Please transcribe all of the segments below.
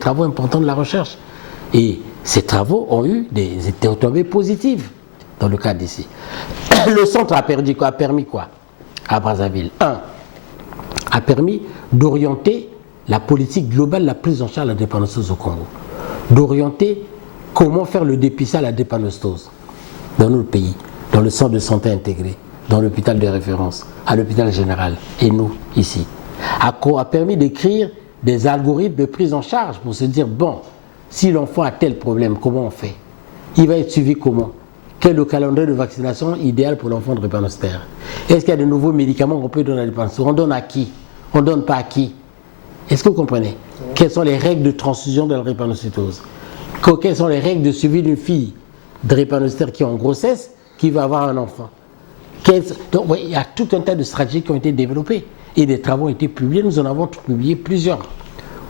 travaux importants de la recherche. Et ces travaux ont eu des retombées positives dans le cadre d'ici. Le centre a permis quoi à Brazzaville? A permis d'orienter la politique globale de la prise en charge de la drépanocytose au Congo. D'orienter comment faire le dépistage à la drépanocytose dans notre pays, dans le centre de santé intégré, dans l'hôpital de référence, à l'hôpital général, et nous, ici. A permis d'écrire des algorithmes de prise en charge pour se dire, bon, si l'enfant a tel problème, comment on fait? Il va être suivi comment? Quel est le calendrier de vaccination idéal pour l'enfant drépanocytaire? Est-ce qu'il y a de nouveaux médicaments qu'on peut donner à la drépanocytose? On donne à qui? On ne donne pas à qui? Est-ce que vous comprenez? Quelles sont les règles de transfusion de la drépanocytose? Quelles sont les règles de suivi d'une fille drépanocytaire qui est en grossesse, qui va avoir un enfant? Donc, ouais, il y a tout un tas de stratégies qui ont été développées et des travaux ont été publiés. Nous en avons publié plusieurs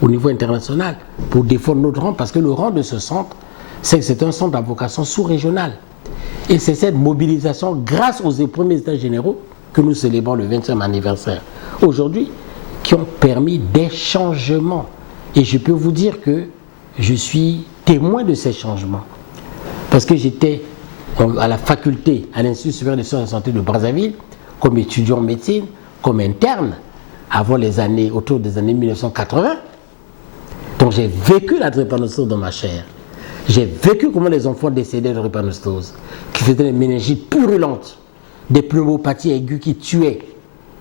au niveau international pour défendre notre rang, parce que le rang de ce centre, c'est que c'est un centre à vocation sous-régionale. Et c'est cette mobilisation, grâce aux premiers états généraux, que nous célébrons le 20e anniversaire aujourd'hui, qui ont permis des changements. Et je peux vous dire que je suis témoin de ces changements. Parce que j'étais à la faculté, à l'Institut supérieur des sciences de santé de Brazzaville, comme étudiant en médecine, comme interne, avant autour des années 1980. Donc j'ai vécu la drépanocytose dans ma chair. J'ai vécu comment les enfants décédaient de drépanocytose, qui faisaient des méningites purulentes, des pneumopathies aiguës qui tuaient,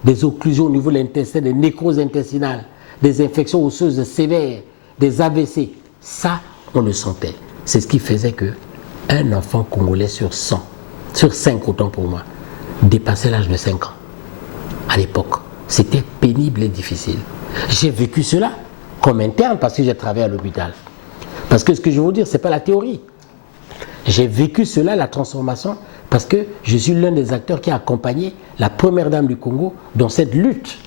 des occlusions au niveau de l'intestin, des nécroses intestinales, des infections osseuses sévères, des AVC. Ça, on le sentait. C'est ce qui faisait qu'un enfant congolais sur 100, sur 5 autant pour moi, dépassait l'âge de 5 ans. À l'époque, c'était pénible et difficile. J'ai vécu cela comme interne parce que j'ai travaillé à l'hôpital. Parce que ce que je veux vous dire, ce n'est pas la théorie. J'ai vécu cela, la transformation, parce que je suis l'un des acteurs qui a accompagné la première dame du Congo dans cette lutte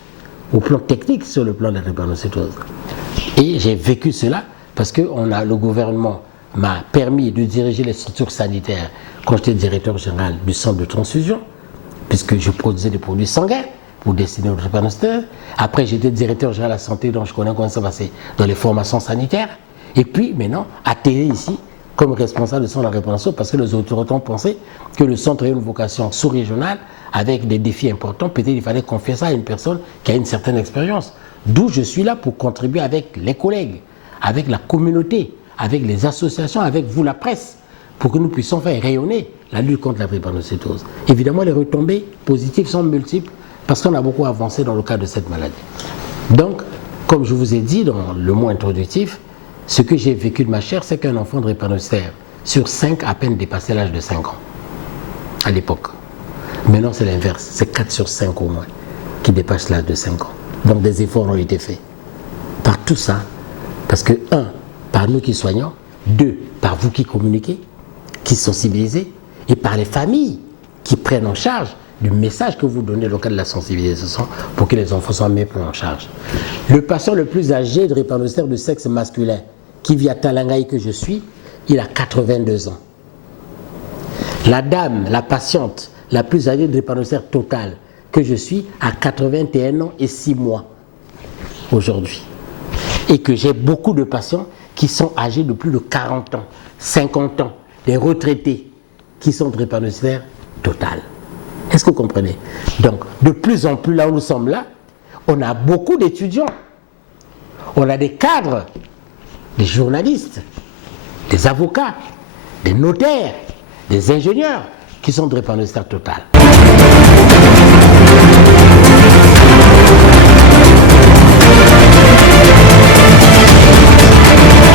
au plan technique sur le plan de la drépanocytose. Et j'ai vécu cela parce que le gouvernement m'a permis de diriger les structures sanitaires quand j'étais directeur général du centre de transfusion, puisque je produisais des produits sanguins pour destiner aux drépanocyteurs. Après, j'étais directeur général de la santé, donc je connais comment ça passait dans les formations sanitaires. Et puis maintenant, atterri ici comme responsable de centre de la drépanocytose, parce que les autorités ont pensé que le centre a une vocation sous-régionale avec des défis importants. Peut-être il fallait confier ça à une personne qui a une certaine expérience. D'où je suis là pour contribuer avec les collègues, avec la communauté, avec les associations, avec vous la presse, pour que nous puissions faire rayonner la lutte contre la drépanocytose. Évidemment, les retombées positives sont multiples parce qu'on a beaucoup avancé dans le cadre de cette maladie. Donc, comme je vous ai dit dans le mot introductif, ce que j'ai vécu de ma chair, c'est qu'un enfant drépanocytaire sur 5 à peine dépassait l'âge de 5 ans, à l'époque. Maintenant, c'est l'inverse, c'est 4 sur 5 au moins qui dépassent l'âge de 5 ans. Donc, des efforts ont été faits. Par tout ça, parce que 1, par nous qui soignons, 2, par vous qui communiquez, qui sensibilisez, et par les familles qui prennent en charge du message que vous donnez dans le cadre de la sensibilisation pour que les enfants soient mieux pris en charge. Le patient le plus âgé de drépanocytaire de sexe masculin qui vit à Talangaï que je suis, il a 82 ans. La dame, la patiente la plus âgée de drépanocytaire total que je suis a 81 ans et 6 mois aujourd'hui. Et que j'ai beaucoup de patients qui sont âgés de plus de 40 ans, 50 ans, des retraités qui sont drépanocytaires total. Est-ce que vous comprenez? Donc, de plus en plus, là où nous sommes là, on a beaucoup d'étudiants. On a des cadres, des journalistes, des avocats, des notaires, des ingénieurs qui sont drépanocytaires total.